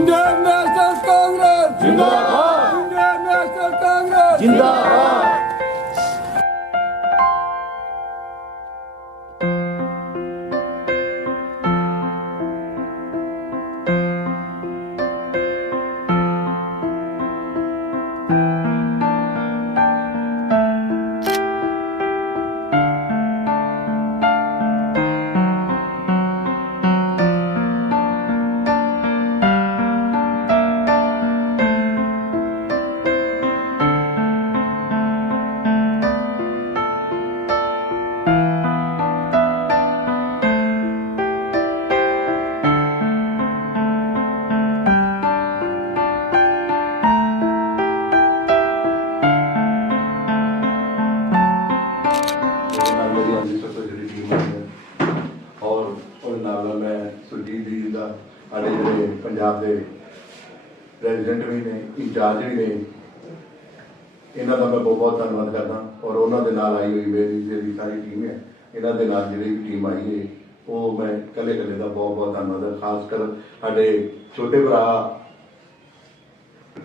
Indian national Congress जिंदाबाद Indian national Congress जिंदाबाद incharge ਵੀ ਨੇ ਇਹਨਾਂ ਦਾ ਮੈਂ ਬਹੁਤ ਬਹੁਤ ਧੰਨਵਾਦ ਕਰਦਾ। ਔਰ ਉਹਨਾਂ ਦੇ ਨਾਲ ਆਈ ਹੋਈ ਮੇਰੀ ਜਿਹੜੀ ਸਾਰੀ ਟੀਮ ਹੈ। ਇਹਨਾਂ ਦੇ ਨਾਲ ਜਿਹੜੀ ਵੀ ਟੀਮ ਆਈ ਹੈ, ਉਹ ਮੈਂ ਇਕੱਲੇ ਇਕੱਲੇ ਦਾ ਬਹੁਤ ਬਹੁਤ ਧੰਨਵਾਦ ਖਾਸ ਕਰ ਸਾਡੇ ਛੋਟੇ ਭਰਾ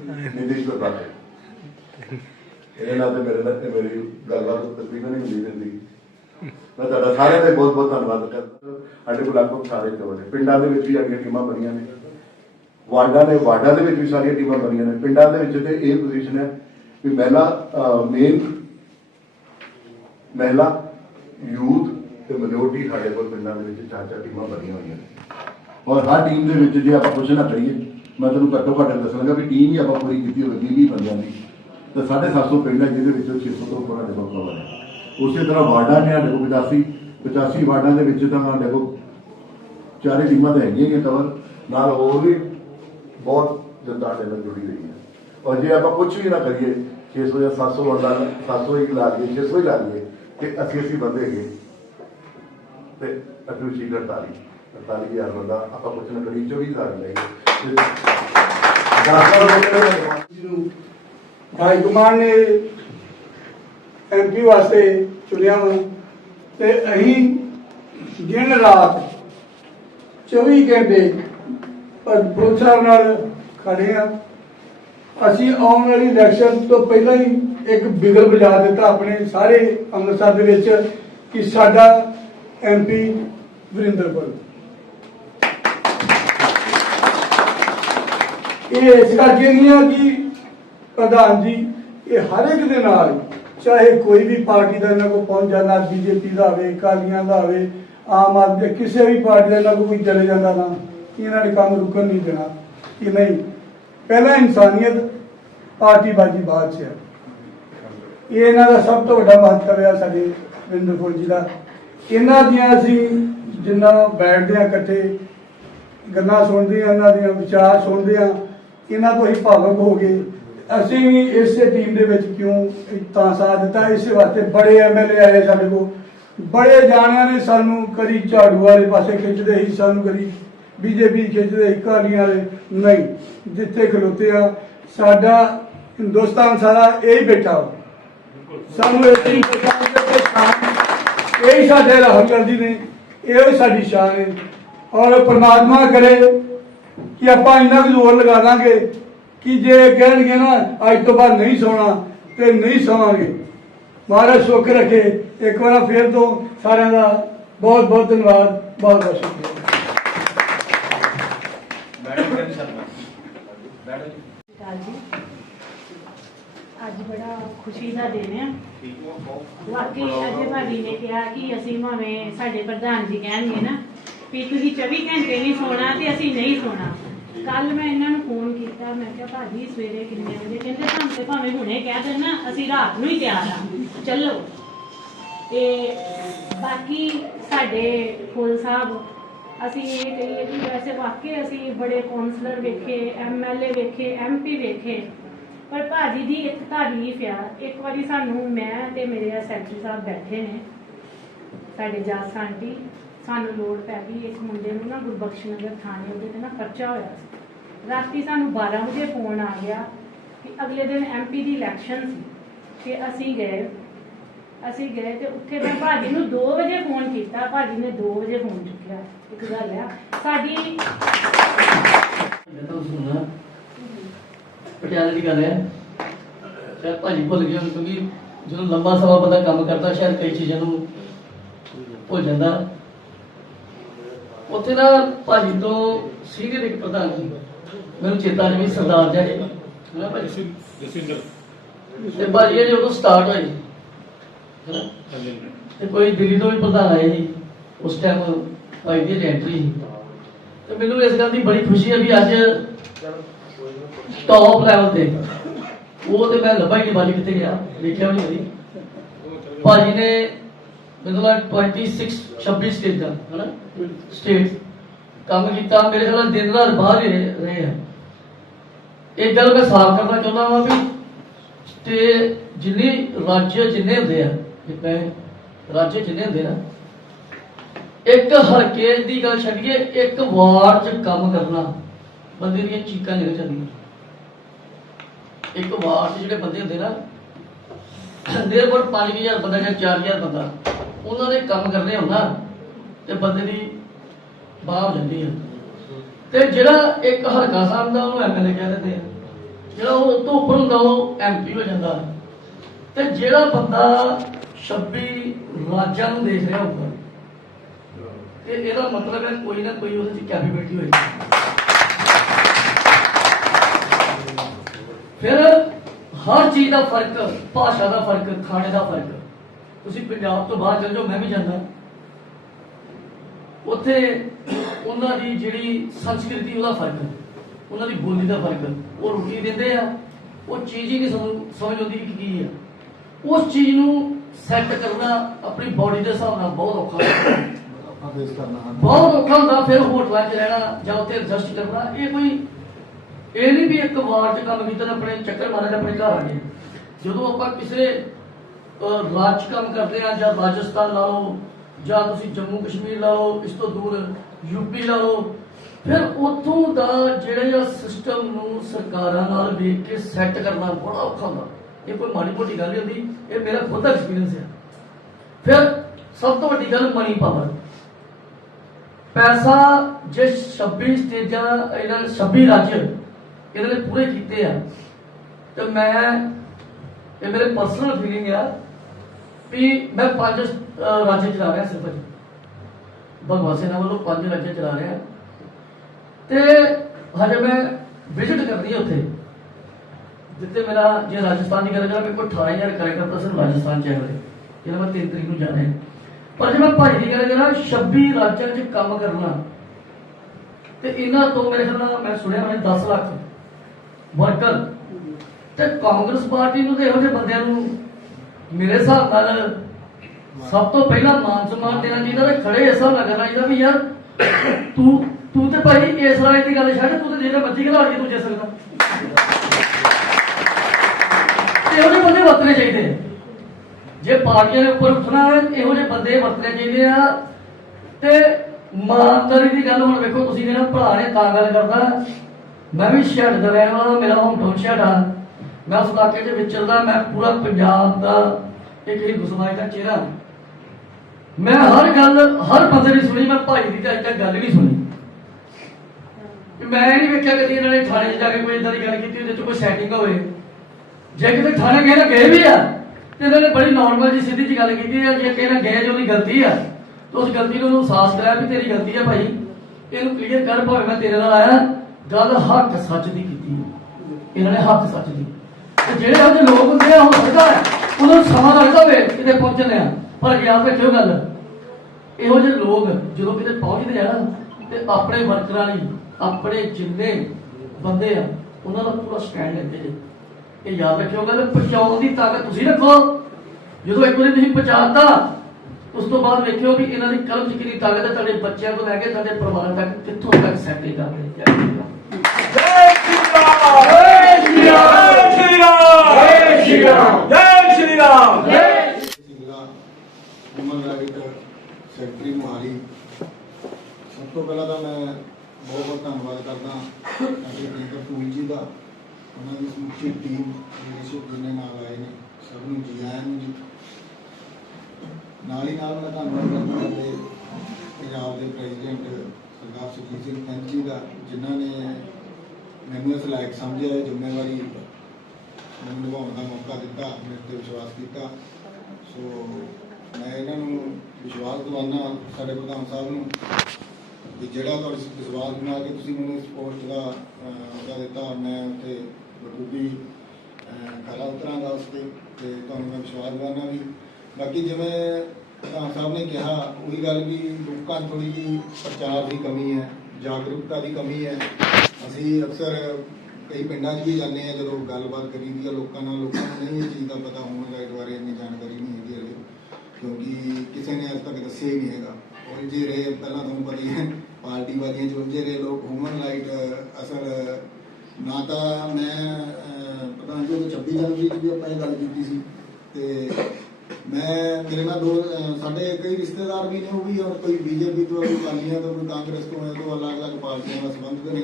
ਨਿਤਿਸ਼ ਪ੍ਰਤਾਪ ਇਹਨਾਂ ਨਾਲ ਤੇ ਮੇਰੇ ਨਾਲ ਤੇ ਮੇਰੀ ਗੱਲਬਾਤ ਤਕਰੀਬਨ ਨਹੀਂ ਹੁੰਦੀ ਰਹਿੰਦੀ। ਮੈਂ ਤੁਹਾਡਾ ਸਾਰਿਆਂ ਦਾ ਬਹੁਤ ਬਹੁਤ ਧੰਨਵਾਦ ਕਰਦਾ। ਸਾਡੇ ਕੋਲ ਲਗਭਗ ਸਾਰੇ ਕਵਰ ਪਿੰਡਾਂ ਦੇ ਵਿੱਚ ਵੀ ਸਾਡੀਆਂ ਟੀਮਾਂ ਬਣੀਆਂ ਨੇ। ਵਾਰਡਾਂ ਦੇ ਵਾਰਡਾਂ ਦੇ ਵਿੱਚ ਵੀ ਸਾਰੀਆਂ ਟੀਮਾਂ ਬਣੀਆਂ ਨੇ। ਪਿੰਡਾਂ ਦੇ ਵਿੱਚ ਤੇ ਇਹ ਪੋਜੀਸ਼ਨ ਹੈ ਵੀ ਮਹਿਲਾ ਮੇਨ ਮਹਿਲਾ ਯੂਥ ਤੇ ਮਿਨੋਰਟੀ ਸਾਡੇ ਕੋਲ ਪਿੰਡਾਂ ਦੇ ਵਿੱਚ ਚਾਰ ਚਾਰ ਟੀਮਾਂ ਬਣੀਆਂ ਹੋਈਆਂ ਨੇ। ਔਰ ਹਰ ਟੀਮ ਦੇ ਵਿੱਚ ਜੇ ਆਪਾਂ ਕੁਛ ਨਾ ਕਰੀਏ, ਮੈਂ ਤੁਹਾਨੂੰ ਘੱਟੋ ਘੱਟ ਦੱਸਾਂਗਾ ਵੀ ਟੀਮ ਹੀ ਆਪਾਂ ਪੂਰੀ ਕੀਤੀ ਹੋਵੇਗੀ 20 ਬੰਦਿਆਂ ਦੀ। ਤੇ 750 ਪਿੰਡ ਹੈ ਜਿਹਦੇ ਵਿੱਚੋਂ 600 ਤੋਂ ਉੱਪਰ ਸਾਡੇ ਕੋਲ ਕਵਰ ਹੈ ਉਸੇ ਤਰ੍ਹਾਂ ਵਾਰਡਾਂ ਨੇ ਸਾਡੇ ਕੋਲ 85 85 ਵਾਰਡਾਂ ਦੇ ਵਿੱਚ ਤਾਂ ਸਾਡੇ ਕੋਲ ਚਾਰੇ ਟੀਮਾਂ ਤਾਂ ਹੈਗੀਆਂ ਹੀ ਕਵਰ ਨਾਲ ਹੋਰ ਵੀ ਬਹੁਤ ਜਨਤਾ ਦੇ ਨਾਲ ਜੁੜੀ ਹੋਈ ਹੈ। ਔਰ ਜੇ ਆਪਾਂ ਕੁਝ ਵੀ ਨਾ ਕਰੀਏ 600 ਜਾਂ 700 ਬੰਦਾ 700 ਹੀ ਲਾ ਲਈਏ 600 ਹੀ ਲਾ ਲਈਏ ਤੇ ਅਸੀਂ ਅਸੀਂ ਬੰਦੇ ਹੈਗੇ ਤੇ ਅਟੂ ਸੀ 48 48000 ਬੰਦਾ ਆਪਾਂ ਕੁਝ ਨਾ ਕਰੀ 24000 ਲੈ ਗਏ ਭਾਈ ਕੁਮਾਰ ਨੇ ਐਮਪੀ ਵਾਸਤੇ ਚੁਣਿਆ ਵਾ। ਤੇ ਅਸੀਂ ਦਿਨ ਰਾਤ 24 ਘੰਟੇ ਪਰ ਸਾਹਿਬ ਨਾਲ ਖੜੇ ਆ। ਅਸੀਂ ਆਉਣ ਵਾਲੀ ਇਲੈਕਸ਼ਨ ਤੋਂ ਪਹਿਲਾਂ ਹੀ ਇੱਕ ਬਿਗਲ ਵਜਾ ਦਿੱਤਾ ਆਪਣੇ ਸਾਰੇ ਅੰਮ੍ਰਿਤਸਰ ਦੇ ਵਿੱਚ ਕਿ ਸਾਡਾ ਐਮਪੀ ਵਰਿੰਦਰ ਕੋਲ ਇਹ ਇਸ ਕਰਕੇ ਨਹੀਂ ਆ ਕਿ ਪ੍ਰਧਾਨ ਜੀ, ਇਹ ਹਰ ਇੱਕ ਦੇ ਨਾਲ, ਚਾਹੇ ਕੋਈ ਵੀ ਪਾਰਟੀ ਦਾ ਇਹਨਾਂ ਕੋਲ ਪਹੁੰਚ ਜਾਂਦਾ, ਬੀਜੇਪੀ ਦਾ ਹੋਵੇ, ਅਕਾਲੀਆਂ ਦਾ ਹੋਵੇ, ਆਮ ਆਦਮੀ, ਕਿਸੇ ਵੀ ਪਾਰਟੀ ਦਾ ਇਹਨਾਂ ਕੋਲ ਕੋਈ ਚਲੇ ਜਾਂਦਾ ਨਾ। ਇਹਨਾਂ ਨੇ ਕੰਮ ਰੁਕਣ ਨਹੀਂ ਦੇਣਾ ਕਿ ਨਹੀਂ, ਪਹਿਲਾਂ ਇਨਸਾਨੀਅਤ ਪਾਰਟੀਬਾਜ਼ੀ ਬਾਅਦ ਚ ਹੈ। ਇਹ ਇਹਨਾਂ ਦਾ ਸਭ ਤੋਂ ਵੱਡਾ ਮਹੱਤਵ ਹੈ ਸਾਡੇ ਵਿੰਦਰ ਕੌਰ ਜੀ ਦਾ। ਇਹਨਾਂ ਦੀਆਂ ਅਸੀਂ ਜਿੰਨਾ ਬੈਠਦੇ ਆ ਇਕੱਠੇ, ਗੱਲਾਂ ਸੁਣਦੇ ਆ ਇਹਨਾਂ ਦੀਆਂ ਵਿਚਾਰ ਸੁਣਦੇ ਆ ਇਹਨਾਂ ਤੋਂ ਹੀ ਭਾਵਕ ਹੋ ਗਏ ਅਸੀਂ ਵੀ ਇਸੇ ਟੀਮ ਦੇ ਵਿੱਚ ਕਿਉਂ ਤਾਂ ਸਾਥ ਦਿੱਤਾ? ਇਸੇ ਵਾਸਤੇ ਬੜੇ ਐਮਐਲਏ ਆਏ ਸਾਡੇ ਕੋਲ। ਬੜੇ ਜਾਣਿਆਂ ਨੇ ਸਾਨੂੰ ਕਦੀ ਝਾੜੂ ਵਾਲੇ ਪਾਸੇ ਖਿੱਚਦੇ ਸੀ, ਸਾਨੂੰ ਕਦੀ ਬੀਜੇਪੀ ਖਿੱਚਦੇ ਸੀ ਕਾਲੀਆਂ ਵਾਲੇ ਨਹੀਂ। ਜਿੱਥੇ ਖਲੋਤੇ ਆ, ਸਾਡਾ ਹਿੰਦੁਸਤਾਨ ਸਾਰਾ ਇਹ ਹੀ ਬੈਠਾ ਵਾ। ਸਾਨੂੰ ਇਹ ਹੀ ਇਹ ਸਾਡੇ ਰਾਹੁਲ ਗਾਂਧੀ ਨੇ, ਇਹ ਸਾਡੀ ਸ਼ਾਨ ਹੈ। ਔਰ ਪਰਮਾਤਮਾ ਕਰੇ ਕਿ ਆਪਾਂ ਇੰਨਾ ਕੁ ਜ਼ੋਰ ਲਗਾ ਦਾਂਗੇ ਕਿ ਜੇ ਕਹਿਣਗੇ ਨਾ, ਅੱਜ ਤੋਂ ਬਾਅਦ ਨਹੀਂ ਸੌਣਾ ਤੇ ਨਹੀਂ ਸੌਵਾਂਗੇ। ਮਹਾਰਾਜ ਸੁੱਖ ਰੱਖੇ। ਇੱਕ ਵਾਰ ਫੇਰ ਤੋਂ ਸਾਰਿਆਂ ਦਾ ਬਹੁਤ ਬਹੁਤ ਧੰਨਵਾਦ। ਬਹੁਤ ਬਹੁਤ ਸ਼ੁਕਰੀਆ। ਕਾਲ ਜੀ। ਅੱਜ ਬੜਾ ਖੁਸ਼ੀ ਦਾ ਦਿਨ ਹੈ ਵਾਕਈ ਅਜੇ ਭਾਜੀ ਨੇ ਕਿਹਾ ਕਿ ਅਸੀਂ ਭਾਵੇਂ ਸਾਡੇ ਪ੍ਰਧਾਨ ਜੀ ਕਹਿਣਗੇ ਨਾ ਵੀ ਤੁਸੀਂ 24 ਘੰਟੇ ਨਹੀਂ ਸੋਣਾ ਤੇ ਅਸੀਂ ਨਹੀਂ ਸੋਣਾ। ਕੱਲ ਮੈਂ ਇਹਨਾਂ ਨੂੰ ਫੋਨ ਕੀਤਾ ਮੈਂ ਕਿਹਾ ਭਾਜੀ ਸਵੇਰੇ ਕਿੰਨੇ ਵਜੇ? ਕਹਿੰਦੇ ਤੁਹਾਨੂੰ ਤੇ ਭਾਵੇਂ ਹੁਣੇ ਕਹਿ ਦੇਣਾ ਅਸੀਂ ਰਾਤ ਨੂੰ ਹੀ ਤਿਆਰ ਆ। ਚੱਲੋ। ਤੇ ਬਾਕੀ ਸਾਡੇ ਫੁੱਲ ਸਾਹਿਬ ਅਸੀਂ ਇਹ ਕਹੀਏ ਕਿ ਵੈਸੇ ਵਾਕਈ ਅਸੀਂ ਬੜੇ ਕਾਉਂਸਲਰ ਵੇਖੇ ਐਮਐਲਏ ਵੇਖੇ ਐਮਪੀ ਵੇਖੇ, ਪਰ ਭਾਜੀ ਦੀ ਇੱਕ ਤਾਰੀਫ ਆ ਇੱਕ ਵਾਰੀ ਸਾਨੂੰ ਮੈਂ ਤੇ ਮੇਰੇ ਸੈਕਟਰੀ ਸਾਹਿਬ ਬੈਠੇ ਨੇ, ਸਾਡੇ ਜੱਜ ਆਂਟੀ ਸਾਨੂੰ ਲੋੜ ਪੈ ਗਈ ਇੱਕ ਮੁੰਡੇ ਨੂੰ ਨਾ ਗੁਰਬਖਸ਼ ਨਗਰ ਥਾਣੇ ਉਹਦੇ ਤੇ ਨਾ ਖਰਚਾ ਹੋਇਆ ਸੀ। ਰਾਤੀ ਸਾਨੂੰ 12 ਵਜੇ ਫੋਨ ਆ ਗਿਆ ਕਿ ਅਗਲੇ ਦਿਨ ਐਮਪੀ ਦੀ ਇਲੈਕਸ਼ਨ ਸੀ ਤੇ ਅਸੀਂ ਗਏ। ਅਸੀਂ ਗਏ ਤੇ ਉੱਥੇ ਮੈਂ ਭਾਜੀ ਨੂੰ 2 ਵਜੇ ਫੋਨ ਕੀਤਾ, ਭਾਜੀ ਨੇ 2 ਵਜੇ ਫੋਨ ਚੁੱਕਿਆ। ਇੱਕ ਗੱਲ ਆ ਸਾਡੀ ਮੈਂ ਤਾਂ ਸੁਣਨਾ। ਪਟਿਆਲੇ ਦੀ ਗੱਲ ਹੈ ਸ਼ਾਇਦ ਭਾਜੀ ਭੁੱਲ ਗਏ ਹੋਣ ਕਿਉਂਕਿ ਜਦੋਂ ਲੰਬਾ ਸਮਾਂ ਬੰਦਾ ਕੰਮ ਕਰਦਾ ਸ਼ਾਇਦ ਕਈ ਚੀਜ਼ਾਂ ਨੂੰ ਭੁੱਲ ਜਾਂਦਾ। ਉੱਥੇ ਨਾ ਭਾਜੀ ਤੋਂ ਸੀਨੀਅਰ ਇੱਕ ਪ੍ਰਧਾਨ ਸੀ ਮੈਨੂੰ ਚੇਤਾ ਨਹੀਂ ਸਰਦਾਰ ਜਿਹਾ ਜੀ ਨਾ ਭਾਜੀ? ਜਸਿੰਦਰ ਤੇ ਭਾਜੀ ਇਹ ਜਦੋਂ ਸਟਾਰਟ ਹੋਈ ਹੈਨਾ? ਤੇ ਕੋਈ ਦਿੱਲੀ ਤੋਂ ਵੀ ਪ੍ਰਧਾਨ ਆਏ ਸੀ ਉਸ ਟਾਈਮ ਭਾਈ ਦੀ ਐਂਟਰੀ ਤੇ ਮੈਨੂੰ ਇਸ ਗੱਲ ਦੀ ਬੜੀ ਖੁਸ਼ੀ ਹੈ ਵੀ ਅੱਜ ਟੌਪ ਲੈਵਲ ਤੇ ਉਹ ਤੇ ਮੈਂ ਲੱਭਾ ਹੀ ਨਹੀਂ ਬਾਜੀ ਕਿੱਥੇ ਗਿਆ, ਦੇਖਿਆ ਵੀ ਨਹੀਂ ਭਾਜੀ ਨੇ ਮੈਨੂੰ ਲੱਗਾ 26 26 ਸਟੇਟ ਦਾ, ਹਨਾ? ਸਟੇਟ ਕੰਮ ਕੀਤਾ, ਮੇਰੇ ਖਿਆਲ ਦਿਨ ਰਾਤ ਬਾਹਰ ਹੀ ਰਹੇ ਆ। ਇੱਕ ਗੱਲ ਮੈਂ ਸਾਫ਼ ਕਰਨਾ ਚਾਹੁੰਦਾ ਹਾਂ ਵੀ ਤੇ ਜਿੰਨੇ ਰਾਜ ਜਿੰਨੇ ਹੁੰਦੇ ਆ ਮੈਂ ਰਾਜ ਜਿੰਨੇ ਹੁੰਦੇ ਨਾ ਇੱਕ ਹਲਕੇ ਦੀ ਗੱਲ ਛੱਡੀਏ, ਇੱਕ ਵਾਰਡ 'ਚ ਕੰਮ ਕਰਨਾ, ਬੰਦੇ ਦੀਆਂ ਚੀਕਾਂ ਨਿਕਲ ਜਾਂਦੀਆਂ। ਇੱਕ ਵਾਰਡ 'ਚ ਜਿਹੜੇ ਬੰਦੇ ਹੁੰਦੇ ਨਾ ਦੇਰ ਪਰ 5000 ਬੰਦਾ ਜਾਂ 4000 ਬੰਦਾ, ਉਹਨਾਂ ਦੇ ਕੰਮ ਕਰਨੇ ਹੁੰਦਾ ਤੇ ਬੰਦੇ ਦੀ ਬਾਹ ਹੋ ਜਾਂਦੀ ਹੈ ਤੇ ਜਿਹੜਾ ਇੱਕ ਹਲਕਾ ਸਾਹਿਬ ਦਾ, ਉਹਨੂੰ ਐਮਐਲਏ ਕਹਿ ਦਿੰਦੇ ਆ। ਜਿਹੜਾ ਉਹ ਤੋਂ ਉੱਪਰ ਹੁੰਦਾ, ਉਹ ਐਮਪੀ ਹੋ ਜਾਂਦਾ। ਤੇ ਜਿਹੜਾ ਬੰਦਾ 26 ਰਾਜਾਂ ਨੂੰ ਦੇਖ ਰਿਹਾ ਹੁੰਦਾ ਤੇ ਇਹਦਾ ਮਤਲਬ ਹੈ ਕੋਈ ਨਾ ਕੋਈ ਉਹਦੇ 'ਚ ਕੈਪੇਬਿਲਿਟੀ ਹੋਏਗੀ। ਫਿਰ ਹਰ ਚੀਜ਼ ਦਾ ਫ਼ਰਕ, ਭਾਸ਼ਾ ਦਾ ਫ਼ਰਕ ਖਾਣੇ ਦਾ ਫ਼ਰਕ। ਤੁਸੀਂ ਪੰਜਾਬ ਤੋਂ ਬਾਹਰ ਚਲ ਜਾਓ, ਮੈਂ ਵੀ ਜਾਂਦਾ। ਉੱਥੇ ਉਹਨਾਂ ਦੀ ਜਿਹੜੀ ਸੰਸਕ੍ਰਿਤੀ, ਉਹਦਾ ਫ਼ਰਕ ਉਹਨਾਂ ਦੀ ਬੋਲੀ ਦਾ ਫ਼ਰਕ ਉਹ ਰੋਟੀ ਦਿੰਦੇ ਆ, ਉਹ ਚੀਜ਼ ਹੀ ਨਹੀਂ ਸਮਝ ਸਮਝ ਆਉਂਦੀ ਕਿ ਕੀ ਆ ਉਸ ਚੀਜ਼ ਨੂੰ ਸੈੱਟ ਕਰਨਾ ਆਪਣੀ ਬਾਡੀ ਦੇ ਹਿਸਾਬ ਨਾਲ ਬਹੁਤ ਔਖਾ ਹੁੰਦਾ ਫੇਸ ਕਰਨਾ ਬਹੁਤ ਔਖਾ ਹੁੰਦਾ, ਫਿਰ ਹੋਟਲਾਂ 'ਚ ਰਹਿਣਾ ਜਾਂ ਉੱਥੇ ਐਡਜਸਟ ਕਰਨਾ। ਇਹ ਕੋਈ ਇਹ ਨਹੀਂ ਵੀ ਇੱਕ ਵਾਰ 'ਚ ਕੰਮ ਕੀਤਾ ਆਪਣੇ ਚੱਕਰ ਮਾਰੇ ਆਪਣੇ ਘਰ ਆ ਗਏ। ਜਦੋਂ ਆਪਾਂ ਕਿਸੇ ਰਾਜ 'ਚ ਕੰਮ ਕਰਦੇ ਆ ਜਾਂ ਰਾਜਸਥਾਨ ਲਾ ਲਓ, ਜਾਂ ਤੁਸੀਂ ਜੰਮੂ ਕਸ਼ਮੀਰ ਲਾ ਲਓ, ਇਸ ਤੋਂ ਦੂਰ ਯੂਪੀ ਲਾ ਲਓ, ਫਿਰ ਉੱਥੋਂ ਦਾ ਜਿਹੜਾ ਸਿਸਟਮ ਨੂੰ ਸਰਕਾਰਾਂ ਨਾਲ ਵੇਖ ਕੇ ਸੈੱਟ ਕਰਨਾ ਬੜਾ ਔਖਾ ਹੁੰਦਾ। ਇਹ ਕੋਈ ਮਾੜੀ ਮੋਟੀ ਗੱਲ ਨਹੀਂ ਹੁੰਦੀ, ਇਹ ਮੇਰਾ ਖੁਦ ਦਾ ਐਕਸਪੀਰੀਅੰਸ ਹੈ। ਫਿਰ ਸਭ ਤੋਂ ਵੱਡੀ ਗੱਲ ਮਨੀ ਪਾਵਰ ਪੈਸਾ ਜੇ 26 ਸਟੇਜਾਂ ਇਹਨਾਂ ਨੇ 26 ਰਾਜ ਇਹਨਾਂ ਨੇ ਪੂਰੇ ਕੀਤੇ ਆ। ਤੇ ਮੈਂ, ਇਹ ਮੇਰੇ ਪਰਸਨਲ ਫੀਲਿੰਗ ਆ ਵੀ ਮੈਂ ਪੰਜ ਰਾਜ ਚਲਾ ਰਿਹਾ ਸਿਰਫ ਜੀ ਭਗਵਾਨ ਸੇਨਾ ਵੱਲੋਂ ਪੰਜ ਰਾਜ ਚਲਾ ਰਿਹਾ। ਤੇ ਹਜੇ ਮੈਂ ਵਿਜ਼ਿਟ ਕਰਨੀ ਹੈ ਉੱਥੇ। ਜਿੱਥੇ ਮੇਰਾ, ਜੇ ਰਾਜਸਥਾਨ ਦੀ ਗੱਲ ਕਰਾਂ, ਮੇਰੇ ਕੋਲ 18000 ਕਾਰਜਕਰਤਾ ਸਿਰਫ ਰਾਜਸਥਾਨ ਚ ਹੈ ਮੇਰੇ ਜਿਹੜਾ ਮੈਂ 3 ਤਰੀਕ ਨੂੰ ਜਾਣਾ ਹੈ। ਪਰ ਜੇ ਮੈਂ ਭਾਈ ਦੀ ਗੱਲ ਕਰਾਂ 26 ਰਾਜਾਂ 'ਚ ਕੰਮ ਕਰਨਾ। ਤੇ ਇਹਨਾਂ ਤੋਂ ਮੇਰੇ ਖਿਆਲ ਨਾਲ ਮੈਂ ਸੁਣਿਆ ਮੈਂ 10 ਲੱਖ ਵਰਕਰ। ਤੇ ਕਾਂਗਰਸ ਪਾਰਟੀ ਨੂੰ ਤੇ ਇਹੋ ਜਿਹੇ ਬੰਦਿਆਂ ਨੂੰ ਮੇਰੇ ਹਿਸਾਬ ਨਾਲ ਸਭ ਤੋਂ ਪਹਿਲਾਂ ਮਾਨ ਸਨਮਾਨ ਦੇਣਾ ਚਾਹੀਦਾ ਤੇ ਖੜੇ ਇਸ ਹਿਸਾਬ ਨਾਲ ਕਰਨਾ ਚਾਹੀਦਾ ਵੀ ਯਾਰ, ਤੂੰ ਤੂੰ ਤੇ ਭਾਈ ਇਸ ਰਾਜ ਦੀ ਗੱਲ ਛੱਡ, ਤੂੰ ਤੇ ਜਿਹੜਾ ਮਰਜ਼ੀ ਖਿਲਾੜ ਕੇ ਤੂੰ ਜਿੱਤ ਸਕਦਾ। ਤੇ ਇਹੋ ਜਿਹੇ ਬੰਦੇ ਵਰਤਣੇ ਚਾਹੀਦੇ ਜੇ ਪਾਰਟੀਆਂ ਦੇ ਉੱਪਰ ਉੱਠਣਾ ਹੈ ਇਹੋ ਜਿਹੇ ਬੰਦੇ ਵਰਤਣੇ ਚਾਹੀਦੇ ਆ। ਤੇ ਇਮਾਨਦਾਰੀ ਦੀ ਗੱਲ ਹੁਣ ਵੇਖੋ, ਤੁਸੀਂ ਜਿਹੜਾ ਭਰਾ ਨੇ ਤਾਂ ਗੱਲ ਕਰਦਾ, ਮੈਂ ਵੀ ਸ਼ਹਿਰ ਦਾ ਰਹਿਣ ਵਾਲਾ, ਮੇਰਾ ਹੋਮ ਟਾਊਨ ਸ਼ਹਿਰ ਆ। ਮੈਂ ਉਸ ਇਲਾਕੇ 'ਚ ਵਿਚਰਦਾ, ਮੈਂ ਪੂਰਾ ਪੰਜਾਬ ਦਾ ਇੱਕ ਹਿੰਦੂ ਸਮਾਜ ਦਾ ਚਿਹਰਾ। ਮੈਂ ਹਰ ਗੱਲ, ਹਰ ਬੰਦੇ ਦੀ ਸੁਣੀ, ਮੈਂ ਭਾਈ ਦੀ ਤਾਂ ਅੱਜ ਤੱਕ ਗੱਲ ਨਹੀਂ ਸੁਣੀ। ਮੈਂ ਨਹੀਂ ਵੇਖਿਆ ਕਦੀ ਇਹਨਾਂ ਨੇ ਥਾਣੇ 'ਚ ਜਾ ਕੇ ਕੋਈ ਇਦਾਂ ਦੀ ਗੱਲ ਕੀਤੀ, ਉਹਦੇ 'ਚ ਕੋਈ ਸੈਟਿੰਗ ਹੋਵੇ। ਜੇ ਕਿਤੇ ਥਾਣੇ ਗਏ ਨਾ ਗਏ ਵੀ ਆ। ਤੇ ਇਹਨਾਂ ਨੇ ਬੜੀ ਨਾਰਮਲ ਜੀ ਸਿੱਧੀ ਜੀ ਗੱਲ ਕੀਤੀ ਆ ਜੇ ਕਿਹਨਾਂ ਗਏ ਜੋ ਉਹਦੀ ਗਲਤੀ ਆ। ਤੇ ਉਸ ਗਲਤੀ ਨੂੰ ਉਹਨੂੰ ਅਹਿਸਾਸ ਕਰਾਇਆ ਵੀ ਤੇਰੀ ਗਲਤੀ ਆ ਭਾਈ। ਇਹਨੂੰ ਕਲੀਅਰ ਕਰ ਭਾਵੇਂ ਮੈਂ ਤੇਰੇ ਨਾਲ ਆਇਆ, ਗੱਲ ਹੱਕ ਸੱਚ ਦੀ ਕੀਤੀ ਇਹਨਾਂ ਨੇ ਹੱਕ ਸੱਚ ਦੀ। ਤੇ ਜਿਹੜੇ ਉਹਦੇ ਲੋਕ ਹੁੰਦੇ ਆ ਹੋ ਸਕਦਾ ਹੈ। ਉਹਨਾਂ ਨੂੰ ਸਮਾਂ ਲੱਗਦਾ ਹੋਵੇ ਕਿਤੇ ਪਹੁੰਚਣੇ ਆ। ਪਰ ਯਾਦ ਰੱਖਿਓ ਗੱਲ। ਇਹੋ ਜਿਹੇ ਲੋਕ ਜਦੋਂ ਕਿਤੇ ਪਹੁੰਚਦੇ ਆ ਨਾ, ਤੇ ਆਪਣੇ ਵਰਕਰਾਂ ਲਈ, ਆਪਣੇ ਜਿੰਨੇ ਬੰਦੇ ਆ, ਉਹਨਾਂ ਦਾ ਪੂਰਾ ਸਟੈਂਡ ਲੈਂਦੇ ਜੇ। ਇਹ ਯਾਦ ਰੱਖਿਓ ਗੱਲ ਪਹੁੰਚਾਉਣ ਦੀ ਤਾਕਤ ਤੁਸੀਂ ਰੱਖੋ। ਜਦੋਂ ਇੱਕ ਵਾਰੀ ਤੁਸੀਂ ਪਹੁੰਚਾਤਾ ਉਸ ਤੋਂ ਬਾਅਦ ਵੇਖਿਓ ਵੀ ਇਹਨਾਂ ਦੀ ਕਲਮ 'ਚ ਕਿੰਨੀ ਤਾਕਤ ਹੈ ਤੁਹਾਡੇ ਬੱਚਿਆਂ ਤੋਂ ਲੈ ਕੇ ਤੁਹਾਡੇ ਪਰਿਵਾਰ ਤੱਕ ਕਿੱਥੋਂ ਤੱਕ ਸੈਟਲ ਕਰਦੇ ਜੈ ਸ਼੍ਰੀ ਰਾਮ। ਜੈ ਸ਼੍ਰੀ ਰਾਮ। ਜੈ ਸ਼੍ਰੀ ਰਾਮ। ਜੈ ਸ਼੍ਰੀ ਰਾਮ। ਜੈ Shri Ram. Singla human right secretary Mohali. ਸਭ ਤੋਂ ਪਹਿਲਾਂ ਤਾਂ ਮੈਂ ਬਹੁਤ ਬਹੁਤ ਧੰਨਵਾਦ ਕਰਦਾ ਸਾਡੇ ਟੀਚਰ ਟੂਲ ਜੀ ਦਾ। ਉਹਨਾਂ ਦੀ ਸਮੁੱਚੀ ਟੀਮ ਲੀਡਰਸ਼ਿਪ ਜਿਹਨੇ ਨਾਲ ਆਏ ਨੇ, ਸਭ ਨੂੰ ਜੀ ਆਇਆਂ ਨੂੰ ਜੀ। ਨਾਲ ਹੀ ਨਾਲ ਮੈਂ ਧੰਨਵਾਦ ਕਰਦਾ ਸਾਡੇ ਪੰਜਾਬ ਦੇ ਪ੍ਰੈਜ਼ੀਡੈਂਟ ਸਰਦਾਰ ਸੁਖਜੀਤ ਸਿੰਘ ਪੰਚੀ ਦਾ, ਜਿਨ੍ਹਾਂ ਨੇ ਮੈਨੂੰ ਇਸ ਲਾਇਕ ਸਮਝਿਆ ਜ਼ਿੰਮੇਵਾਰੀ ਮੈਨੂੰ ਨਿਭਾਉਣ ਦਾ ਮੌਕਾ ਦਿੱਤਾ, ਮੇਰੇ ਤੇ ਵਿਸ਼ਵਾਸ ਕੀਤਾ। ਸੋ ਮੈਂ ਇਹਨਾਂ ਨੂੰ ਵਿਸ਼ਵਾਸ ਦਿਵਾਉਣਾ ਸਾਡੇ ਪ੍ਰਧਾਨ ਸਾਹਿਬ ਨੂੰ ਵੀ ਜਿਹੜਾ ਤੁਹਾਡੇ ਵਿਸ਼ਵਾਸ ਬਣਾ ਕੇ ਤੁਸੀਂ ਮੈਨੂੰ ਇਸ ਪੋਸਟ ਦਾ ਅਹੁਦਾ ਦਿੱਤਾ, ਮੈਂ ਉੱਥੇ ਬਖੂਬੀ ਖਰਾ ਉਤਰਾਂਗਾ ਉਸ ਤੇ ਤੇ ਤੁਹਾਨੂੰ ਮੈਂ ਵਿਸ਼ਵਾਸ ਦਿਵਾਉਣਾ ਵੀ ਬਾਕੀ ਜਿਵੇਂ ਪ੍ਰਧਾਨ ਸਾਹਿਬ ਨੇ ਕਿਹਾ, ਉਹੀ ਗੱਲ ਵੀ ਲੋਕਾਂ 'ਚ ਥੋੜੀ ਜਿਹੀ ਪ੍ਰਚਾਰ ਦੀ ਕਮੀ ਹੈ, ਜਾਗਰੂਕਤਾ ਦੀ ਕਮੀ ਹੈ। ਅਸੀਂ ਅਕਸਰ ਕਈ ਪਿੰਡਾਂ 'ਚ ਵੀ ਜਾਂਦੇ ਆ ਜਦੋਂ ਗੱਲਬਾਤ ਕਰੀਦੀ ਆ ਲੋਕਾਂ ਨਾਲ, ਲੋਕਾਂ ਨੂੰ ਨਹੀਂ ਇਹ ਚੀਜ਼ ਦਾ ਪਤਾ ਹੋਣ ਰਾਈਟ ਬਾਰੇ ਇੰਨੀ ਜਾਣਕਾਰੀ ਨਹੀਂ ਹੈਗੀ ਹਲੇ ਕਿਉਂਕਿ ਕਿਸੇ ਨੇ ਅੱਜ ਤੱਕ ਦੱਸਿਆ ਹੀ ਨਹੀਂ ਹੈਗਾ। ਉਲਝੇ ਰਹੇ, ਪਹਿਲਾਂ ਤੁਹਾਨੂੰ ਪਤਾ ਹੀ ਹੈ ਪਾਰਟੀ ਵਾਲੀਆਂ 'ਚ ਉਲਝੇ ਰਹੇ ਲੋਕ ਹਿਊਮਨ ਰਾਈਟ ਅਸਲ ਨਾ ਤਾਂ ਮੈਂ ਅਹ, ਪ੍ਰਧਾਨ ਉਹ 26 ਜਨਵਰੀ 'ਚ ਵੀ ਆਪਾਂ ਇਹ ਗੱਲ ਕੀਤੀ ਸੀ। ਤੇ ਮੈਂ ਮੇਰੇ ਨਾਲ ਦੋ ਸਾਡੇ ਕਈ ਰਿਸ਼ਤੇਦਾਰ ਵੀ ਨੇ ਉਹ ਵੀ ਔਰ ਕੋਈ ਬੀਜੇਪੀ ਤੋਂ ਕੋਈ ਅਕਾਲੀਆਂ ਤੋਂ ਕੋਈ ਕਾਂਗਰਸ ਤੋਂ ਹੈ ਤੋਂ ਅਲੱਗ-ਅਲੱਗ ਪਾਰਟੀਆਂ ਨਾਲ ਸੰਬੰਧਿਤ ਨੇ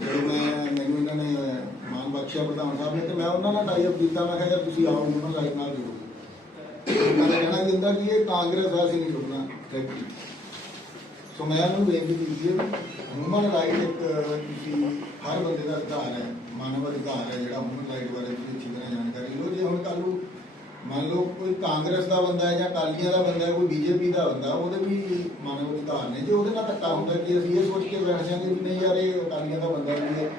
ਜਦੋਂ ਮੈਂ ਮੈਨੂੰ ਇਹਨਾਂ ਨੇ ਅਹ, ਮਾਨ ਬਖਸ਼ਿਆ ਪ੍ਰਧਾਨ ਸਾਹਿਬ ਨੇ ਤੇ ਮੈਂ ਉਹਨਾਂ ਨਾਲ ਟਾਈ ਅਪ ਕੀਤਾ ਮੈਂ ਕਿਹਾ ਯਾਰ ਤੁਸੀਂ ਆਓ ਉਹਨਾਂ ਰਾਈਟ ਨਾਲ ਜੁੜੋ। ਮੈਂ ਕਹਿਣਾ ਦਿੰਦਾ ਕਿ ਇਹ ਕਾਂਗਰਸ ਆ ਅਸੀਂ ਨਹੀਂ ਜੁੜਨਾ। directly। ਸੋ ਮੈਂ ਉਹਨੂੰ ਬੇਨਤੀ ਕੀਤੀ ਹੈ ਹਿਊਮਨ ਰਾਈਟ ਇੱਕ ਤੁਸੀਂ ਹਰ ਬੰਦੇ ਦਾ ਅਧਿਕਾਰ ਹੈ, ਮਾਨਵ ਅਧਿਕਾਰ ਹੈ ਜਿਹੜਾ ਹਿਊਮਨ ਰਾਈਟ ਬਾਰੇ ਤੁਸੀਂ ਅੱਛੀ ਤਰ੍ਹਾਂ ਜਾਣਕਾਰੀ ਲਓ ਜੇ ਹੁਣ ਕੱਲ੍ਹ ਨੂੰ ਮੰਨ ਲਓ ਕੋਈ ਕਾਂਗਰਸ ਦਾ ਬੰਦਾ ਹੈ ਜਾਂ ਅਕਾਲੀਆਂ ਦਾ ਬੰਦਾ ਹੈ, ਕੋਈ ਬੀਜੇਪੀ ਦਾ ਬੰਦਾ, ਉਹਦੇ ਵੀ ਮਾਨਵ ਅਧਿਕਾਰ ਨੇ। ਜੇ ਉਹਦੇ ਨਾਲ ਧੱਕਾ ਹੁੰਦਾ ਕਿ ਅਸੀਂ ਇਹ ਸੋਚ ਕੇ ਬੈਠ ਜਾਂਗੇ ਵੀ ਨਹੀਂ ਯਾਰ, ਇਹ ਅਕਾਲੀਆਂ ਦਾ ਬੰਦਾ ਵੀ ਹੈ।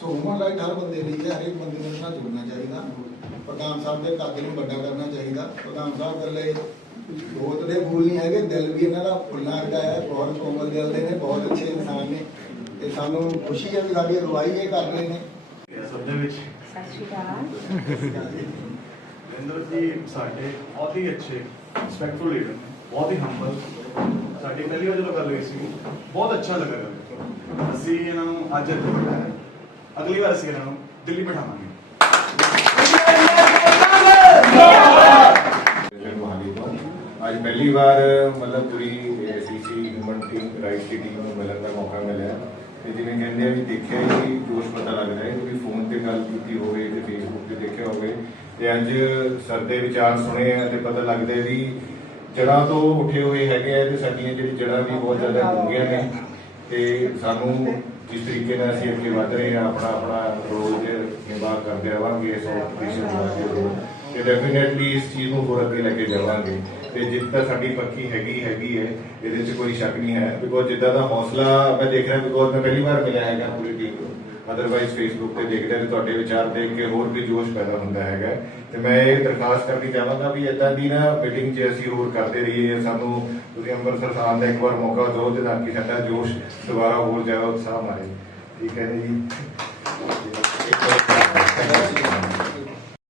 ਸੋ ਹਿਊਮਨ ਰਾਈਟ ਹਰ ਬੰਦੇ ਲਈ ਹੈ, ਹਰੇਕ ਬੰਦੇ ਨੂੰ ਇਹਦੇ ਨਾਲ ਜੁੜਨਾ ਚਾਹੀਦਾ। ਪ੍ਰਧਾਨ ਸਾਹਿਬ ਦੇ ਕੱਦ ਨੂੰ ਵੱਡਾ ਕਰਨਾ ਚਾਹੀਦਾ। ਪ੍ਰਧਾਨ ਸਾਹਿਬ ਗੱਲੇ ਬਹੁਤ ਦੇ ਫੁੱਲ ਨਹੀਂ ਹੈਗੇ ਦਿਲ ਵੀ ਇਹਨਾਂ ਦਾ ਫੁੱਲਾਂ ਵਰਗਾ ਹੈ ਬਹੁਤ ਕੋਮਲ ਦਿਲ ਦੇ ਨੇ ਬਹੁਤ ਅੱਛੇ ਇਨਸਾਨ ਨੇ ਤੇ ਸਾਨੂੰ ਖੁਸ਼ੀ ਹੈ ਵੀ ਸਾਡੀ ਅਗਵਾਈ ਇਹ ਕਰ ਰਹੇ ਨੇ। ਸਭ ਦੇ ਵਿੱਚ? ਸਤਿ ਸ਼੍ਰੀ ਅਕਾਲ। ਰਿੰਦਰ ਜੀ ਸਾਡੇ ਬਹੁਤ ਹੀ ਅੱਛੇ ਰਿਸਪੈਕਟਫੁਲ ਲੀਡਰ ਨੇ ਬਹੁਤ ਹੀ ਹੰਬਲ ਸਾਡੀ ਪਹਿਲੀ ਵਾਰ ਜਦੋਂ ਗੱਲ ਹੋਈ ਸੀ ਬਹੁਤ ਅੱਛਾ ਲੱਗਾ ਗੱਲ। ਅਸੀਂ ਇਹਨਾਂ ਨੂੰ ਅੱਜ ਇੱਥੇ ਬਿਠਾਇਆ ਅਗਲੀ ਵਾਰ ਅਸੀਂ ਇਹਨਾਂ ਨੂੰ ਦਿੱਲੀ ਬਿਠਾਵਾਂਗੇ। ਅੱਜ ਪਹਿਲੀ ਵਾਰ ਮਤਲਬ ਪੂਰੀ ਸੀਸੀ ਹਿਊਮਨ ਟੀਮ ਰਾਈਟਸ ਦੀ ਟੀਮ ਨੂੰ ਮਿਲਣ ਦਾ ਮੌਕਾ ਮਿਲਿਆ। ਤੇ ਜਿਵੇਂ ਕਹਿੰਦੇ ਆ ਵੀ ਦੇਖਿਆ ਹੀ ਜੋਸ਼ ਪਤਾ ਲੱਗਦਾ ਹੈ ਕਿਉਂਕਿ ਫੋਨ ਤੇ ਗੱਲ ਕੀਤੀ ਹੋਵੇ ਤੇ ਫੇਸਬੁੱਕ ਤੇ ਦੇਖਿਆ ਹੋਵੇ। ਤੇ ਅੱਜ ਸਰ ਦੇ ਵਿਚਾਰ ਸੁਣੇ ਆ ਤੇ ਪਤਾ ਲੱਗਦਾ ਵੀ ਜੜ੍ਹਾਂ ਤੋਂ ਉੱਠੇ ਹੋਏ ਹੈਗੇ ਆ ਤੇ ਸਾਡੀਆਂ ਜਿਹੜੀ ਜੜ੍ਹਾਂ ਵੀ ਬਹੁਤ ਜ਼ਿਆਦਾ ਡੂੰਘੀਆਂ ਨੇ। ਤੇ ਸਾਨੂੰ ਜਿਸ ਤਰੀਕੇ ਨਾਲ ਅਸੀਂ ਅੱਗੇ ਵਧ ਰਹੇ ਹਾਂ ਆਪਣਾ ਆਪਣਾ ਰੋਲ ਜੇ ਨਿਭਾ ਕਰਦੇ ਰਵਾਂਗੇ ਇਸ ਕੰਪੀਟੀਸ਼ਨ ਦਾ ਰੋਲ ਤੇ ਡੈਫੀਨਿਟਲੀ ਇਸ ਚੀਜ਼ ਨੂੰ ਹੋਰ ਅੱਗੇ ਲੈ ਕੇ ਜਾਵਾਂਗੇ। ਤੇ ਜਿੱਤ ਤਾਂ ਸਾਡੀ ਪੱਕੀ ਹੈਗੀ ਹੈਗੀ ਹੈ, ਇਹਦੇ 'ਚ ਕੋਈ ਸ਼ੱਕ ਨਹੀਂ ਹੈ। ਬਿਕੋਜ਼ ਜਿੱਦਾਂ ਦਾ ਹੌਸਲਾ ਮੈਂ ਦੇਖ ਰਿਹਾ ਬਿਕੋਜ਼ ਮੈਂ ਪਹਿਲੀ ਵਾਰ ਮਿਲਿਆ ਹੈਗਾ ਪੂਰੀ ਟੀਮ ਨੂੰ। ਅਦਰਵਾਈਜ਼ ਫੇਸਬੁੱਕ ਤੇ ਦੇਖਦੇ ਤੇ ਤੁਹਾਡੇ ਵਿਚਾਰ ਦੇਖ ਕੇ ਹੋਰ ਵੀ ਜੋਸ਼ ਪੈਦਾ ਹੁੰਦਾ ਹੈਗਾ। ਤੇ ਮੈਂ ਇਹ ਦਰਖਾਸਤ ਕਰਨੀ ਚਾਹਾਂਗਾ ਵੀ ਇਦਾਂ ਦੀ ਨਾ ਮੀਟਿੰਗ 'ਚ ਅਸੀਂ ਹੋਰ ਕਰਦੇ ਰਹੀਏ, ਸਾਨੂੰ ਤੁਸੀਂ ਅੰਮ੍ਰਿਤਸਰ ਆਉਣ ਦਾ ਇੱਕ ਵਾਰ ਮੌਕਾ ਦਿਓ ਤੇ ਤਾਂ ਕਿ ਸਾਡਾ ਜੋਸ਼ ਦੁਬਾਰਾ ਹੋਰ ਜ਼ਿਆਦਾ ਉਤਸ਼ਾਹ ਮਾਰੇ। ਠੀਕ ਹੈ ਜੀ।